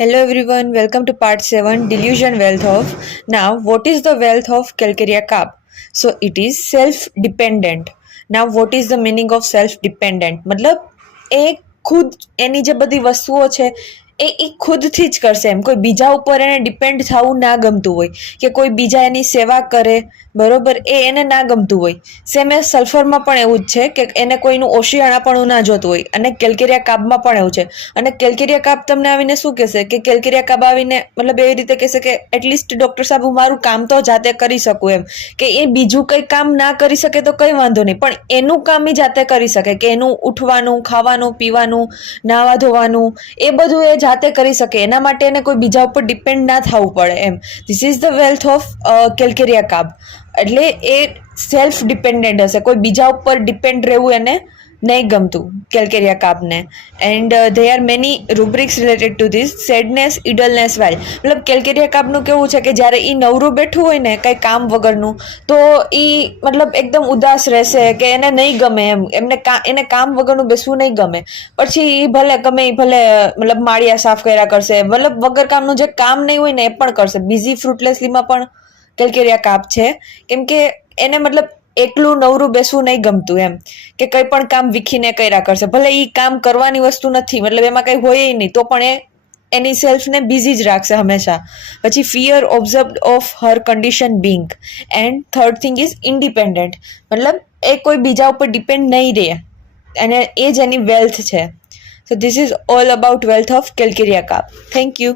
Hello everyone, welcome to part 7 Delusion Wealth of. Now, what is the wealth of Kelkeria Kaab? So, it is self dependent. Now, what is the meaning of self dependent? મતલબ એ ખુદ એની જે બધી વસ્તુઓ છે એ ખુદથી જ કરશે એમ કોઈ બીજા ઉપર એને ડિપેન્ડ થવું ના ગમતું હોય કે કોઈ બીજા એની સેવા કરે બરોબર એને ના ગમતું હોય સેમ એ સલ્ફરમાં પણ એવું જ છે કે એને કોઈનું ઓશિયાણાપણું ના જોતું હોય અને કેલ્કેરિયા કાબમાં પણ એવું છે અને કેલ્કેરિયા કાબ તમને આવીને શું કહેશે કે કેલ્કેરિયા કાબ આવીને મતલબ એવી રીતે કહેશે કે એટલીસ્ટ ડૉક્ટર સાહેબ હું મારું કામ તો જાતે કરી શકું એમ કે એ બીજું કંઈ કામ ના કરી શકે તો કંઈ વાંધો નહીં પણ એનું કામ એ જાતે કરી શકે કે એનું ઉઠવાનું ખાવાનું પીવાનું નાવા ધોવાનું એ બધું એ જાતે કરી શકે એના માટે એને કોઈ બીજા ઉપર ડિપેન્ડ ના થવું પડે એમ this is the wealth of calcarea carb એટલે એ સેલ્ફ ડિપેન્ડન્ટ હશે કોઈ બીજા ઉપર ડિપેન્ડ રહેવું એને નહીં ગમતું કેલ્કેરિયા કાબને and they are many rubrics related to this sadness idleness while મતલબ કેલ્કેરિયા કાબનું કેવું છે કે જ્યારે એ નવરું બેઠું હોય ને કંઈ કામ વગરનું તો એ મતલબ એકદમ ઉદાસ રહેશે કે એને નહીં ગમે એમ એને કામ વગરનું બેસવું નહીં ગમે પછી એ ભલે ગમે એ ભલે મતલબ માળિયા સાફ કર્યા કરશે મતલબ વગર કામનું જે કામ નહીં હોય ને એ પણ કરશે બિઝી ફ્રૂટલેસલીમાં પણ કેલ્કેરિયા કાબ છે કેમ કે એને મતલબ એકલું નવરું બેસવું નહીં ગમતું એમ કે કંઈ પણ કામ વીખીને કર્યા કરશે ભલે એ કામ કરવાની વસ્તુ નથી મતલબ એમાં કંઈ હોય નહીં તો પણ એની સેલ્ફને બિઝી જ રાખશે હંમેશા પછી fear observed of her condition Bing and third thing is independent મતલબ એ કોઈ બીજા ઉપર ડિપેન્ડ નહીં રહે અને એ જ એની વેલ્થ છે so this is all about wealth of calcarea carb thank you